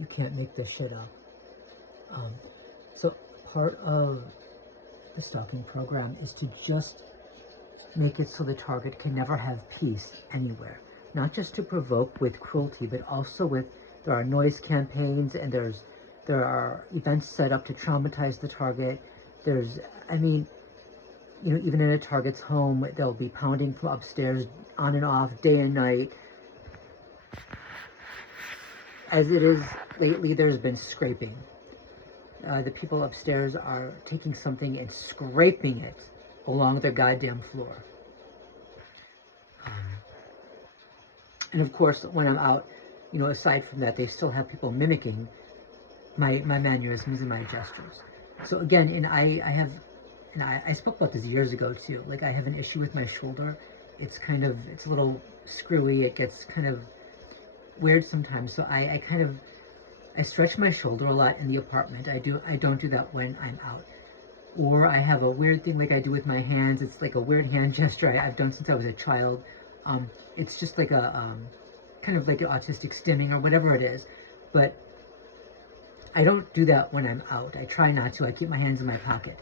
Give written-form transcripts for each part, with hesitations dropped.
You can't make this shit up. So part of the stalking program is to just make it so the target can never have peace anywhere. Not just to provoke with cruelty, but also with, there are noise campaigns, and there are events set up to traumatize the target. There's, I mean, you know, even in a target's home, they'll be pounding from upstairs on and off, day and night. As it is lately, there's been scraping. The people upstairs are taking something and scraping it along their goddamn floor. And of course, when I'm out, you know, aside from that, they still have people mimicking my mannerisms and my gestures. So again, and I spoke about this years ago too. Like, I have an issue with my shoulder. It's a little screwy. It gets kind of weird sometimes. So I stretch my shoulder a lot in the apartment. I don't do that when I'm out. Or I have a weird thing like I do with my hands. It's like a weird hand gesture I've done since I was a child. It's just like a kind of like an autistic stimming or whatever it is. But I don't do that when I'm out. I try not to. I keep my hands in my pocket.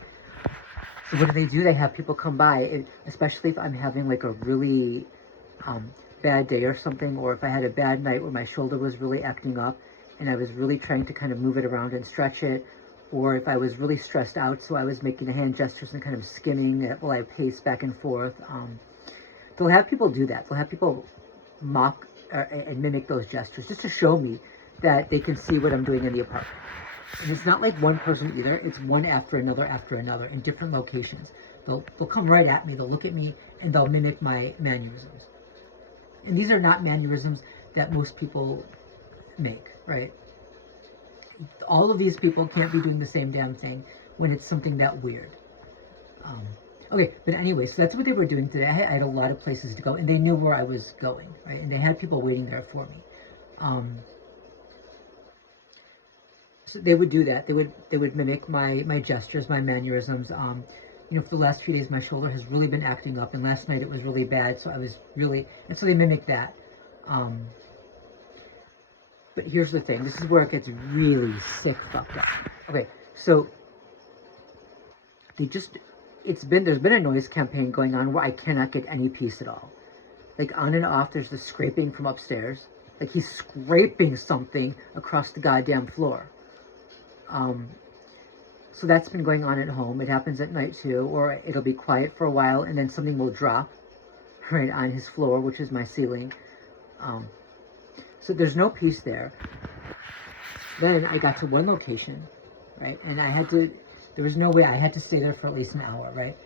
So what do? They have people come by, especially if I'm having like a really bad day or something, or if I had a bad night where my shoulder was really acting up and I was really trying to kind of move it around and stretch it, or if I was really stressed out, so I was making the hand gestures and kind of skimming it while I pace back and forth. They'll have people do that. They'll have people mock and mimic those gestures just to show me that they can see what I'm doing in the apartment. And it's not like one person either. It's one after another in different locations. They'll come right at me. They'll look at me and they'll mimic my mannerisms. And these are not mannerisms that most people make, right? All of these people can't be doing the same damn thing when it's something that weird. Okay, but anyway, so that's what they were doing today. I had a lot of places to go, and they knew where I was going, right? And they had people waiting there for me. So they would do that. They would mimic my gestures, my mannerisms. You know, for the last few days, my shoulder has really been acting up, and last night it was really bad. So I was really, and so they mimic that. But here's the thing. This is where it gets really sick, fucked up. Okay, so there's been a noise campaign going on where I cannot get any peace at all. Like, on and off, there's the scraping from upstairs. Like, he's scraping something across the goddamn floor. So that's been going on at home. It happens at night too, or it'll be quiet for a while and then something will drop right on his floor, which is my ceiling. So there's no peace there. Then I got to one location, right? And there was no way, I had to stay there for at least an hour, right?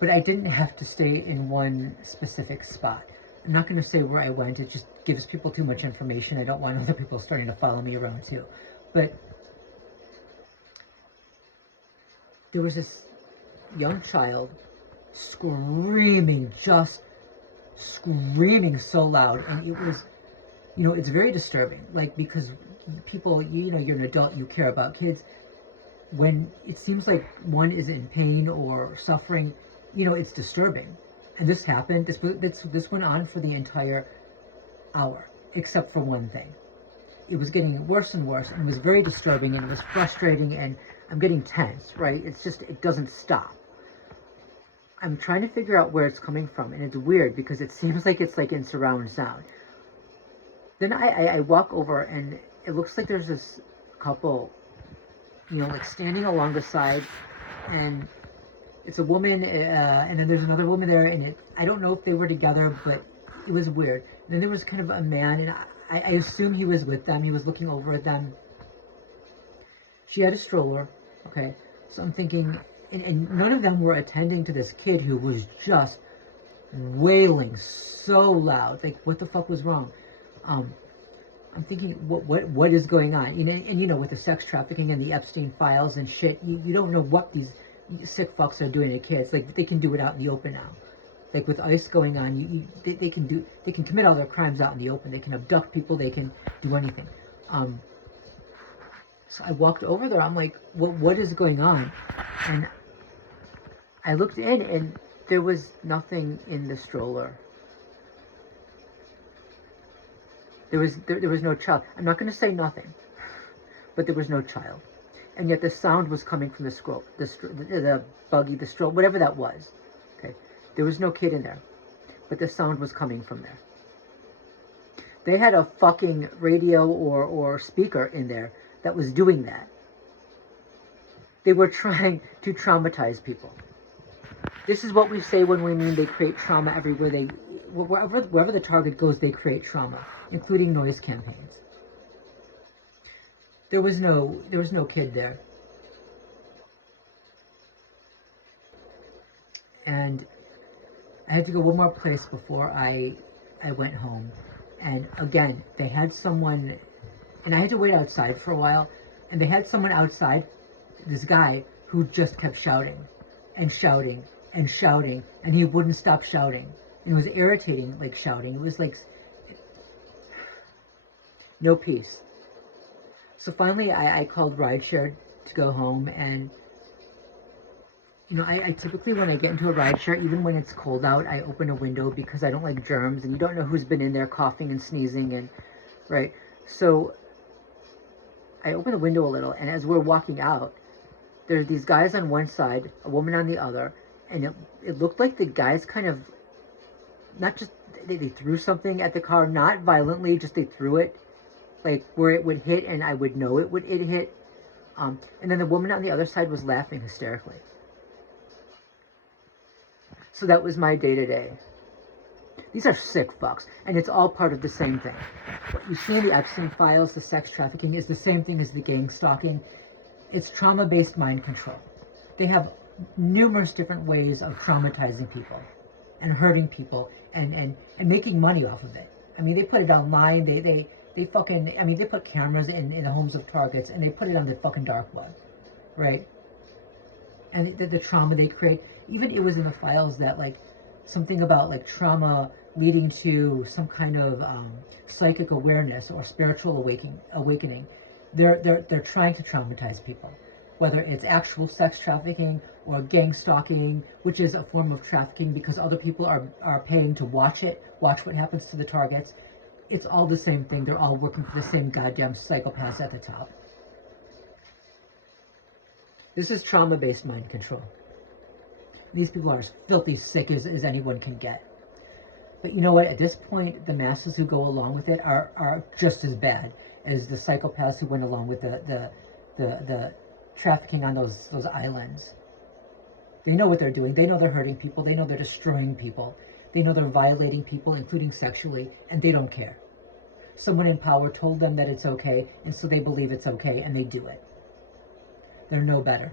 But I didn't have to stay in one specific spot. I'm not going to say where I went. It just gives people too much information. I don't want other people starting to follow me around too. But there was this young child screaming, just screaming so loud. And it was, you know, it's very disturbing. Like, because people, you know, you're an adult, you care about kids. When it seems like one is in pain or suffering, you know, it's disturbing. And this happened, this went on for the entire hour, except for one thing. It was getting worse and worse, and it was very disturbing, and it was frustrating, and I'm getting tense, right? It's just, it doesn't stop. I'm trying to figure out where it's coming from, and it's weird because it seems like it's like in surround sound. Then I walk over, and it looks like there's this couple, you know, like standing along the side, and it's a woman, and then there's another woman there, and I don't know if they were together, but it was weird. And then there was kind of a man, and I assume he was with them. He was looking over at them. She had a stroller, okay? So I'm thinking, and none of them were attending to this kid who was just wailing so loud. Like, what the fuck was wrong? I'm thinking, what is going on? You know, and you know, with the sex trafficking and the Epstein files and shit, you don't know what these sick fucks are doing to kids. Like, they can do it out in the open now. Like, with ICE going on, they can commit all their crimes out in the open. They can abduct people. They can do anything. So I walked over there. I'm like, what is going on? And I looked in, and there was nothing in the stroller. There was no child. I'm not going to say nothing, but there was no child, and yet the sound was coming from the scroll, the buggy, the stroll, whatever that was. Okay, there was no kid in there, but the sound was coming from there. They had a fucking radio or speaker in there that was doing that. They were trying to traumatize people. This is what we say when we mean they create trauma everywhere. Wherever the target goes, they create trauma, including noise campaigns. There was no kid there. And I had to go one more place before I went home. And again, they had someone, and I had to wait outside for a while, and they had someone outside, this guy, who just kept shouting and shouting and shouting, and he wouldn't stop shouting. And it was irritating, like shouting. It was like no peace. So finally I called rideshare to go home, and you know, I typically, when I get into a rideshare, even when it's cold out, I open a window because I don't like germs, and you don't know who's been in there coughing and sneezing, and right. So I open the window a little, and as we're walking out, there's these guys on one side, a woman on the other, and it looked like the guys kind of, not just, they threw something at the car, not violently, just they threw it, like where it would hit, and I would know it hit. And then the woman on the other side was laughing hysterically. So that was my day-to-day. These are sick fucks, and it's all part of the same thing. What you see in the Epstein files, the sex trafficking, is the same thing as the gang stalking. It's trauma-based mind control. They have numerous different ways of traumatizing people and hurting people and making money off of it. I mean, they put it online. They fucking, I mean, they put cameras in the homes of targets, and they put it on the fucking dark web, right? And the trauma they create. Even it was in the files that, like, something about, like, trauma leading to some kind of psychic awareness or spiritual awakening. They're trying to traumatize people, whether it's actual sex trafficking or gang stalking, which is a form of trafficking because other people are paying to watch what happens to the targets. It's all the same thing. They're all working for the same goddamn psychopaths at the top. This is trauma-based mind control. These people are as filthy sick as anyone can get. But you know what? At this point, the masses who go along with it are just as bad as the psychopaths who went along with the trafficking on those islands. They know what they're doing. They know they're hurting people. They know they're destroying people. They know they're violating people, including sexually, and they don't care. Someone in power told them that it's okay, and so they believe it's okay, and they do it. They're no better.